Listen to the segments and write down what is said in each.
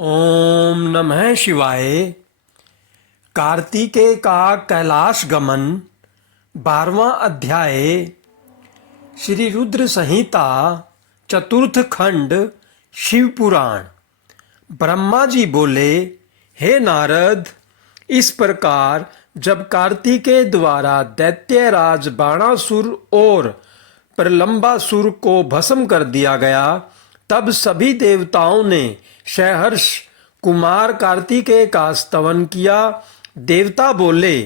ओम नमः शिवाय। कार्तिकेय का कैलाश गमन 12वां अध्याय। श्री रुद्र संहिता चतुर्थ खंड शिव पुराण। ब्रह्मा जी बोले, हे नारद, इस प्रकार जब कार्तिकेय द्वारा दैत्यराज बाणासुर और प्रलंबासुर को भस्म कर दिया गया, तब सभी देवताओं ने सहर्ष कुमार कार्तिकेय का स्तवन किया। देवता बोले,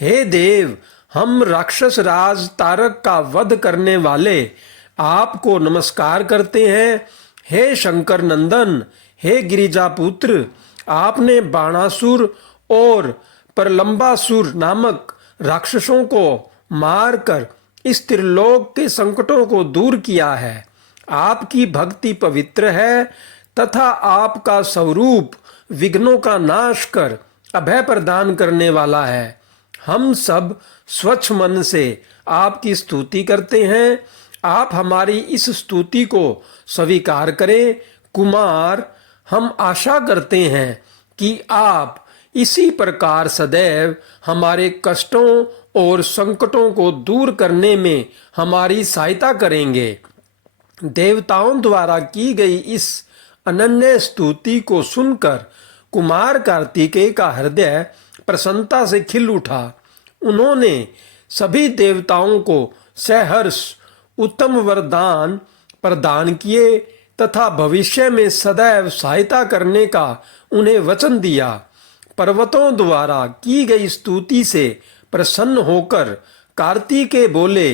हे देव, हम राक्षस राज तारक का वध करने वाले आपको नमस्कार करते हैं। हे शंकर नंदन, हे गिरिजा पुत्र, आपने बाणासुर और प्रलंबासुर नामक राक्षसों को मारकर इस त्रिलोक के संकटों को दूर किया है। आपकी भक्ति पवित्र है तथा आपका स्वरूप विघ्नों का नाश कर अभय प्रदान करने वाला है। हम सब स्वच्छ मन से आपकी स्तुति करते हैं। आप हमारी इस स्तुति को स्वीकार करें। कुमार, हम आशा करते हैं कि आप इसी प्रकार सदैव हमारे कष्टों और संकटों को दूर करने में हमारी सहायता करेंगे। देवताओं द्वारा की गई इस अनन्य स्तुति को सुनकर कुमार कार्तिकेय का हृदय प्रसन्नता से खिल उठा। उन्होंने सभी देवताओं को सहर्ष उत्तम वरदान प्रदान किए तथा भविष्य में सदैव सहायता करने का उन्हें वचन दिया। पर्वतों द्वारा की गई स्तुति से प्रसन्न होकर कार्तिकेय बोले,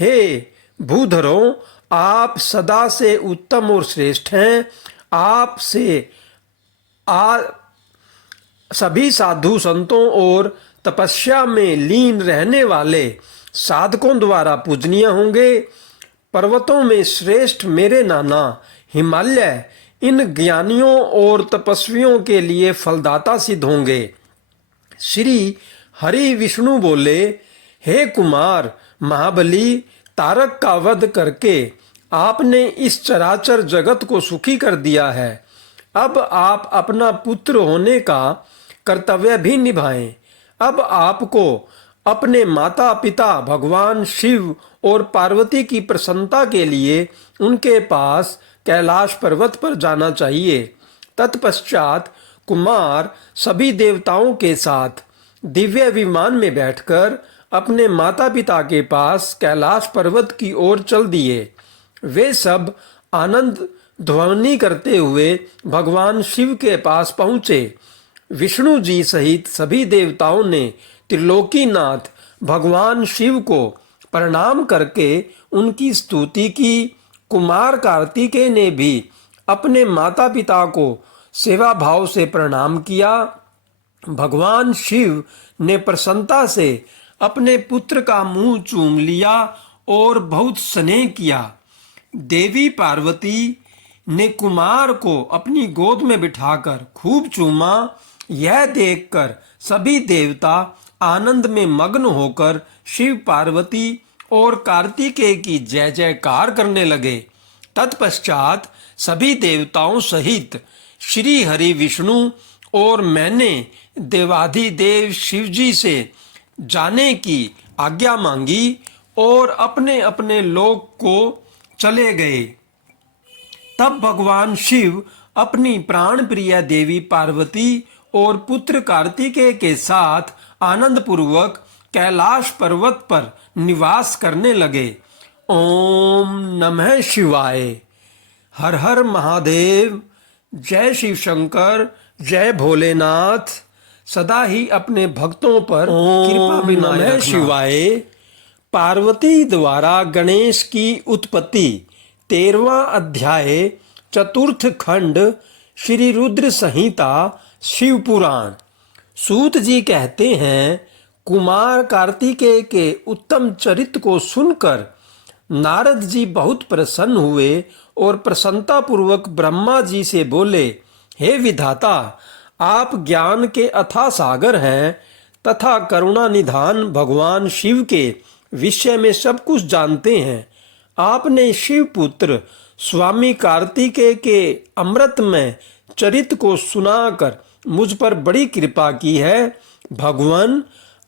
हे भूधरों, आप सदा से उत्तम और श्रेष्ठ हैं। आपसे सभी साधु संतों और तपस्या में लीन रहने वाले साधकों द्वारा पूजनीय होंगे। पर्वतों में श्रेष्ठ मेरे नाना हिमालय इन ज्ञानियों और तपस्वियों के लिए फलदाता सिद्ध होंगे। श्री हरि विष्णु बोले, हे कुमार महाबली, तारक का वध करके आपने इस चराचर जगत को सुखी कर दिया है। अब आप अपना पुत्र होने का कर्तव्य भी निभाएं। अब आपको अपने माता पिता भगवान शिव और पार्वती की प्रसन्नता के लिए उनके पास कैलाश पर्वत पर जाना चाहिए। तत्पश्चात कुमार सभी देवताओं के साथ दिव्य विमान में बैठकर अपने माता पिता के पास कैलाश पर्वत की ओर चल दिए। वे सब आनंद ध्वनि करते हुए भगवान शिव के पास पहुँचे। विष्णु जी सहित सभी देवताओं ने त्रिलोकीनाथ भगवान शिव को प्रणाम करके उनकी स्तुति की। कुमार कार्तिकेय ने भी अपने माता पिता को सेवा भाव से प्रणाम किया। भगवान शिव ने प्रसन्नता से अपने पुत्र का मुंह चूम लिया और बहुत स्नेह किया। देवी पार्वती ने कुमार को अपनी गोद में बिठाकर खूब चूमा। यह देखकर सभी देवता आनंद में मग्न होकर शिव पार्वती और कार्तिकेय की जय जयकार करने लगे। तत्पश्चात सभी देवताओं सहित श्री हरि विष्णु और मैंने देवाधिदेव शिव जी से जाने की आज्ञा मांगी और अपने अपने लोक को चले गए। तब भगवान शिव अपनी प्राण प्रिय देवी पार्वती और पुत्र कार्तिकेय के साथ आनंद पूर्वक कैलाश पर्वत पर निवास करने लगे। ओम नमः शिवाय। हर हर महादेव। जय शिव शंकर, जय भोलेनाथ। सदा ही अपने भक्तों पर कृपा बनाए रखना। शिवाय। पार्वती द्वारा गणेश की उत्पत्ति 13वां अध्याय चतुर्थ खंड श्री रुद्र संहिता शिव पुराण। सूत जी कहते हैं, कुमार कार्तिकेय के उत्तम चरित्र को सुनकर नारद जी बहुत प्रसन्न हुए और प्रसन्नता पूर्वक ब्रह्मा जी से बोले, हे विधाता, आप ज्ञान के अथाह सागर हैं तथा करुणा निधान भगवान शिव के विषय में सब कुछ जानते हैं। आपने शिव पुत्र स्वामी कार्तिकेय के अमृत में चरित को सुनाकर मुझ पर बड़ी कृपा की है। भगवान,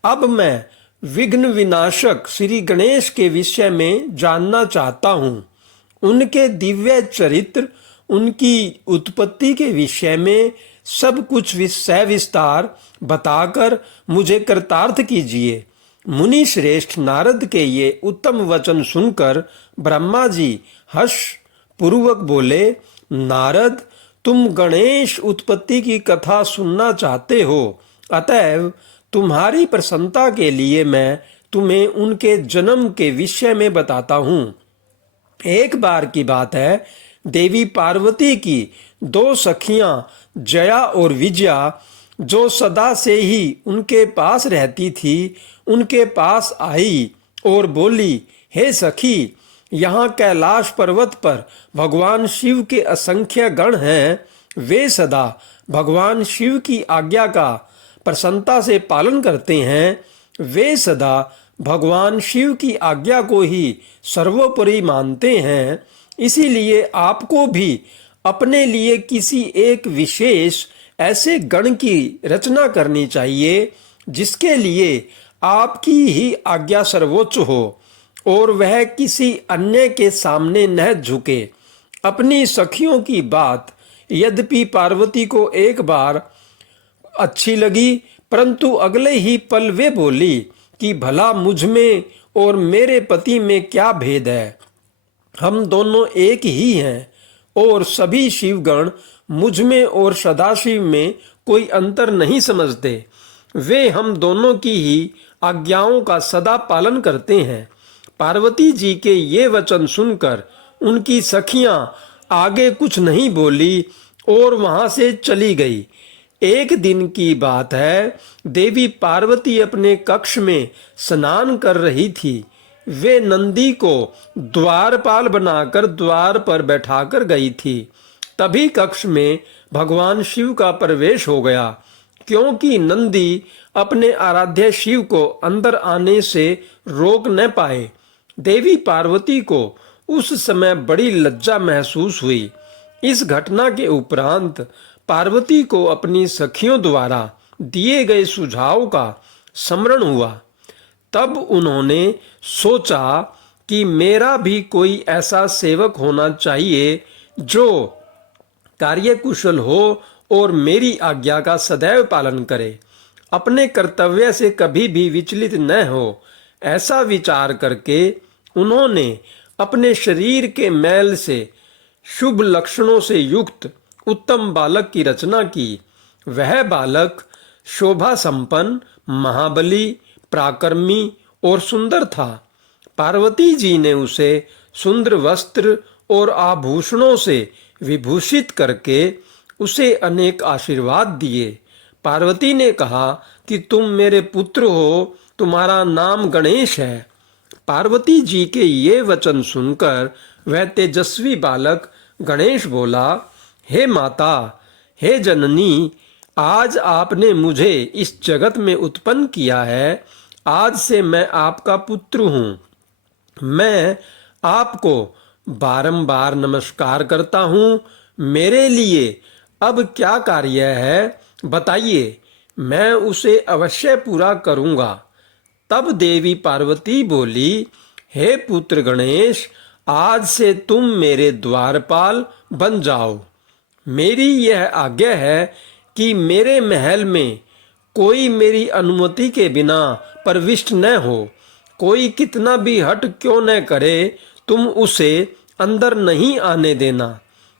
अब मैं विघ्न विनाशक श्री गणेश के विषय में जानना चाहता हूँ। उनके दिव्य चरित्र, उनकी उत्पत्ति के विषय में सब कुछ विस्तार बताकर मुझे कृतार्थ कीजिए। मुनि श्रेष्ठ नारद के ये उत्तम वचन सुनकर ब्रह्मा जी हर्ष पूर्वक बोले, नारद, तुम गणेश उत्पत्ति की कथा सुनना चाहते हो, अतएव तुम्हारी प्रसन्नता के लिए मैं तुम्हें उनके जन्म के विषय में बताता हूँ। एक बार की बात है, देवी पार्वती की दो सखियां जया और विजया, जो सदा से ही उनके पास रहती थी, उनके पास आई और बोली, हे सखी, यहाँ कैलाश पर्वत पर भगवान शिव के असंख्य गण हैं। वे सदा भगवान शिव की आज्ञा का प्रसन्नता से पालन करते हैं। वे सदा भगवान शिव की आज्ञा को ही सर्वोपरि मानते हैं। इसीलिए आपको भी अपने लिए किसी एक विशेष ऐसे गण की रचना करनी चाहिए जिसके लिए आपकी ही आज्ञा सर्वोच्च हो और वह किसी अन्य के सामने न झुके। अपनी सखियों की बात यद्यपि पार्वती को एक बार अच्छी लगी, परंतु अगले ही पल वे बोली कि भला मुझ में और मेरे पति में क्या भेद है। हम दोनों एक ही हैं और सभी शिवगण मुझ में और सदाशिव में कोई अंतर नहीं समझते। वे हम दोनों की ही आज्ञाओं का सदा पालन करते हैं। पार्वती जी के ये वचन सुनकर उनकी सखियां आगे कुछ नहीं बोली और वहां से चली गई। एक दिन की बात है, देवी पार्वती अपने कक्ष में स्नान कर रही थी। वे नंदी को द्वारपाल बनाकर द्वार पर बैठाकर गई थी। तभी कक्ष में भगवान शिव का प्रवेश हो गया, क्योंकि नंदी अपने आराध्य शिव को अंदर आने से रोक न पाए। देवी पार्वती को उस समय बड़ी लज्जा महसूस हुई। इस घटना के उपरांत पार्वती को अपनी सखियों द्वारा दिए गए सुझाव का स्मरण हुआ। तब उन्होंने सोचा कि मेरा भी कोई ऐसा सेवक होना चाहिए जो कार्यकुशल हो और मेरी आज्ञा का सदैव पालन करे, अपने कर्तव्य से कभी भी विचलित न हो। ऐसा विचार करके उन्होंने अपने शरीर के मैल से शुभ लक्षणों से युक्त उत्तम बालक की रचना की। वह बालक शोभा संपन्न, महाबली, पराक्रमी और सुंदर था। पार्वती जी ने उसे सुंदर वस्त्र और आभूषणों से विभूषित करके उसे अनेक आशीर्वाद दिए। पार्वती ने कहा कि तुम मेरे पुत्र हो, तुम्हारा नाम गणेश है। पार्वती जी के ये वचन सुनकर वह तेजस्वी बालक गणेश बोला, हे माता, हे जननी, आज आपने मुझे इस जगत में उत्पन्न किया है। आज से मैं आपका पुत्र हूँ। मैं आपको बारंबार नमस्कार करता हूँ। मेरे लिए अब क्या कार्य है, बताइए, मैं उसे अवश्य पूरा करूँगा। तब देवी पार्वती बोली, हे पुत्र गणेश, आज से तुम मेरे द्वारपाल बन जाओ। मेरी यह आज्ञा है कि मेरे महल में कोई मेरी अनुमति के बिना प्रविष्ट न हो। कोई कितना भी हठ क्यों न करे, तुम उसे अंदर नहीं आने देना।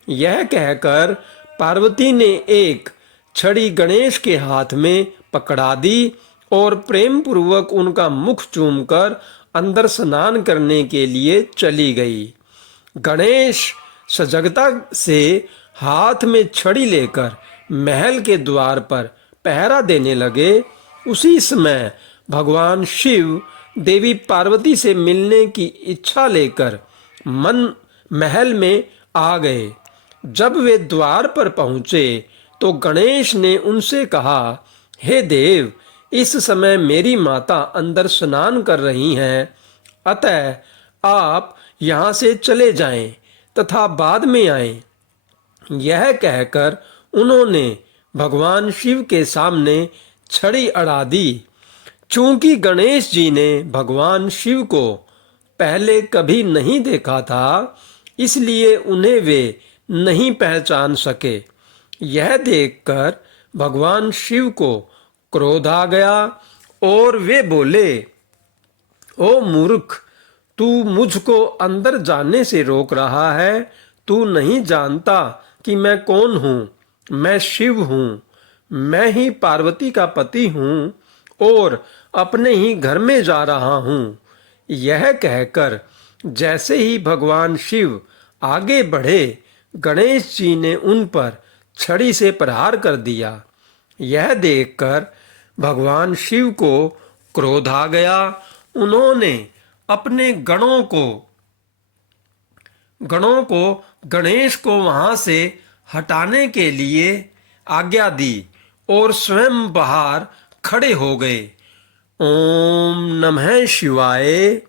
यह कहकर पार्वती ने एक छड़ी गणेश के हाथ में पकड़ा दी और प्रेम पूर्वक उनका मुख चूमकर अंदर स्नान करने के लिए चली गई। गणेश सजगता से हाथ में छड़ी लेकर महल के द्वार पर पहरा देने लगे। उसी समय भगवान शिव देवी पार्वती से मिलने की इच्छा लेकर महल में आ गए। जब वे द्वार पर पहुंचे तो गणेश ने उनसे कहा, हे देव, इस समय मेरी माता अंदर स्नान कर रही हैं, अतः आप यहाँ से चले जाएं तथा बाद में आएं। यह कहकर उन्होंने भगवान शिव के सामने छड़ी अड़ा दी। चूंकि गणेश जी ने भगवान शिव को पहले कभी नहीं देखा था, इसलिए उन्हें वे नहीं पहचान सके। यह देखकर भगवान शिव को क्रोध आ गया और वे बोले, ओ मूर्ख, तू मुझको अंदर जाने से रोक रहा है। तू नहीं जानता कि मैं कौन हूँ। मैं शिव हूँ। मैं ही पार्वती का पति हूँ और अपने ही घर में जा रहा हूँ। यह कहकर जैसे ही भगवान शिव आगे बढ़े, गणेश जी ने उन पर छड़ी से प्रहार कर दिया। यह देखकर भगवान शिव को क्रोध आ गया। उन्होंने अपने गणों को गणेश को वहां से हटाने के लिए आज्ञा दी और स्वयं बाहर खड़े हो गए। ओम नमः शिवाय।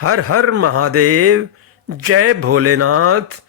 हर हर महादेव। जय भोलेनाथ।